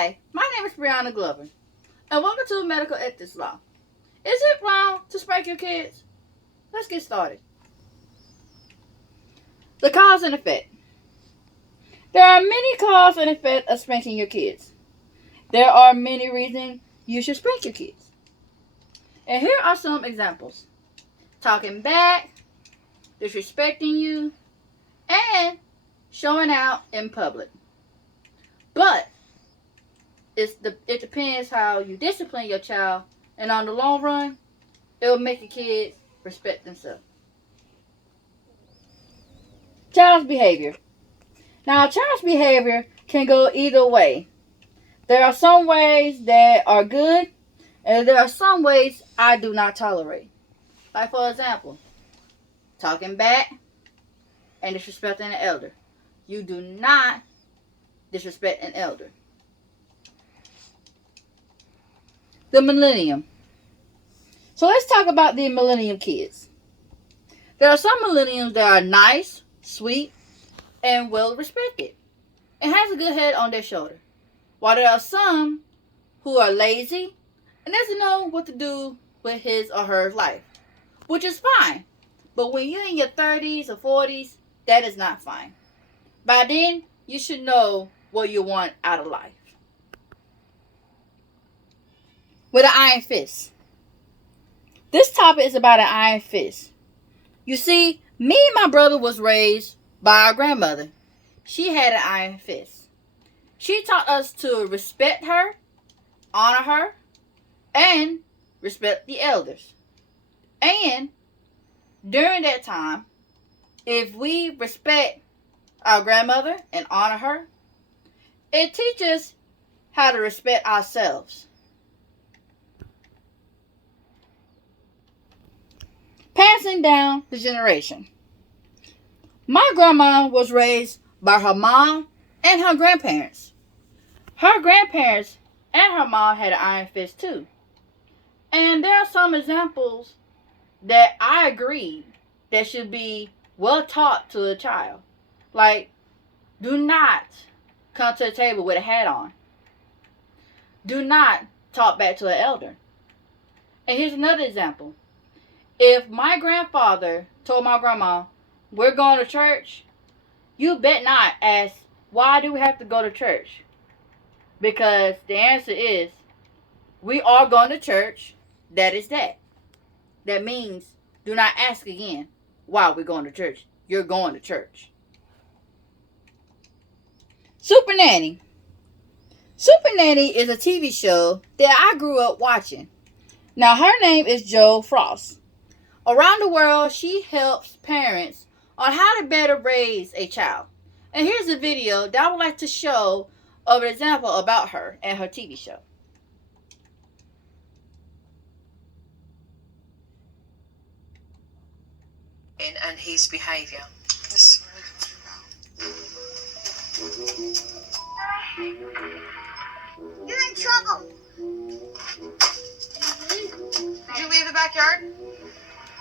Hi, my name is Brianna Glover, and welcome to Medical Ethics Law. Is it wrong to spank your kids? Let's get started. The cause and effect. There are many cause and effect of spanking your kids. There are many reasons you should spank your kids. And here are some examples. Talking back, disrespecting you, and showing out in public. But it depends how you discipline your child, and on the long run, it will make your kids respect themselves. Child's behavior. Now, a child's behavior can go either way. There are some ways that are good, and there are some ways I do not tolerate. Like, for example, talking back and disrespecting an elder. You do not disrespect an elder. The millennium. So let's talk about the millennium kids. There are some millennials that are nice, sweet, and well respected, and has a good head on their shoulder. While there are some who are lazy and doesn't know what to do with his or her life, which is fine. But when you're in your 30s or 40s, that is not fine. By then, you should know what you want out of life. With an iron fist. This topic is about an iron fist. You see, me and my brother was raised by our grandmother. She had an iron fist. She taught us to respect her, honor her, and respect the elders. And during that time, if we respect our grandmother and honor her, it teaches how to respect ourselves. Passing down the generation. My grandma was raised by her mom and her grandparents. Her grandparents and her mom had an iron fist too. And there are some examples that I agree that should be well taught to a child. Like, do not come to the table with a hat on. Do not talk back to an elder. And here's another example. If my grandfather told my grandma, we're going to church, you bet not ask, why do we have to go to church? Because the answer is, we are going to church. That is that. That means, do not ask again, why we're going to church. You're going to church. Super Nanny. Super Nanny is a TV show that I grew up watching. Now, her name is Jo Frost. Around the world, she helps parents on how to better raise a child. And here's a video that I would like to show of an example about her and her TV show. And his behaviour. You're in trouble. Did you leave the backyard?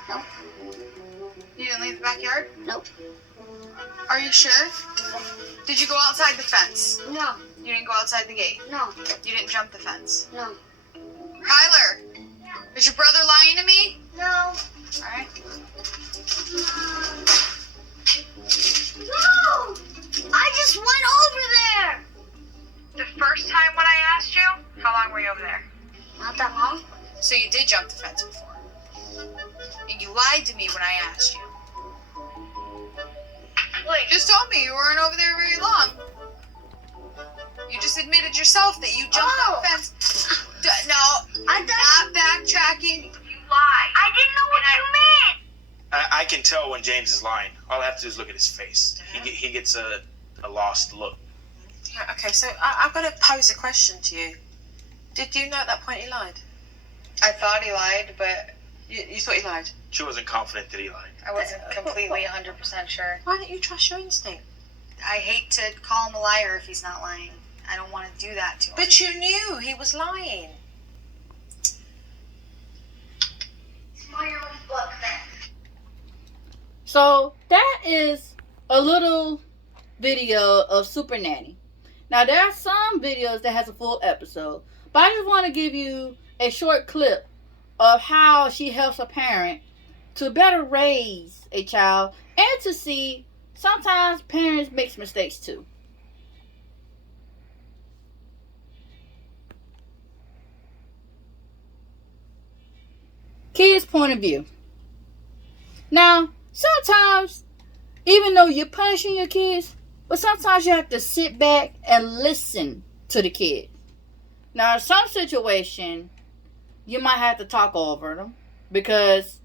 No. You didn't leave the backyard? Nope. Are you sure? Did you go outside the fence? No. You didn't go outside the gate? No. You didn't jump the fence? No. Kyler, is your brother lying to me? No. Alright. No! I just went over there. The first time when I asked you, how long were you over there? Not that long. So you did jump the fence before. And you lied to me when I asked you. Wait. You just told me you weren't over there very long. You just admitted yourself that you jumped that fence. No, I thought not backtracking. You lied. I didn't know what you meant. I can tell when James is lying. All I have to do is look at his face. He gets a lost look. Okay, so I've got to pose a question to you. Did you know at that point he lied? I thought he lied, but You thought he lied? She wasn't confident that he lied. I wasn't completely 100% sure. Why don't you trust your instinct? I hate to call him a liar if he's not lying. I don't want to do that to him. But you knew he was lying. Smell your own book then. So that is a little video of Super Nanny. Now, there are some videos that has a full episode, but I just want to give you a short clip of how she helps a parent to better raise a child and to see sometimes parents make mistakes too. Kids' point of view. Now, sometimes, even though you're punishing your kids, but sometimes you have to sit back and listen to the kids. Now, in some situation, you might have to talk over them because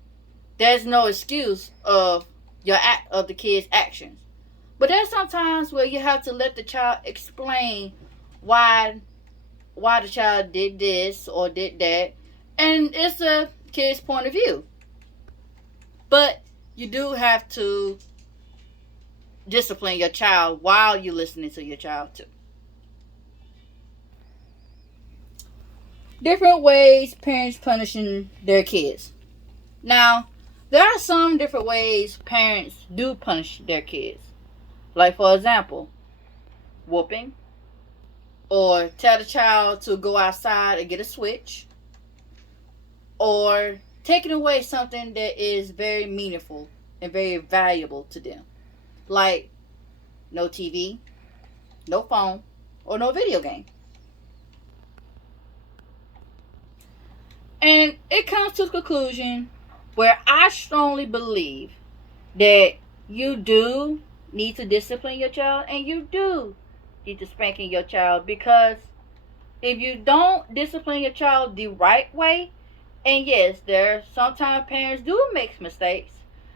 there's no excuse of the kid's actions. But there's sometimes where you have to let the child explain why the child did this or did that, and it's a kid's point of view. But you do have to discipline your child while you're listening to your child too. Different ways parents punishing their kids. Now, there are some different ways parents do punish their kids. Like, for example, whooping, or tell the child to go outside and get a switch, or taking away something that is very meaningful and very valuable to them. Like no TV, no phone, or no video game. And it comes to the conclusion where I strongly believe that you do need to discipline your child and you do need to spanking your child, because if you don't discipline your child the right way, and yes, there are sometimes parents do make mistakes,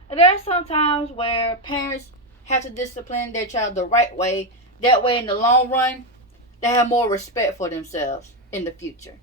and there are sometimes where parents have to discipline their child the right way. That way, in the long run, they have more respect for themselves in the future.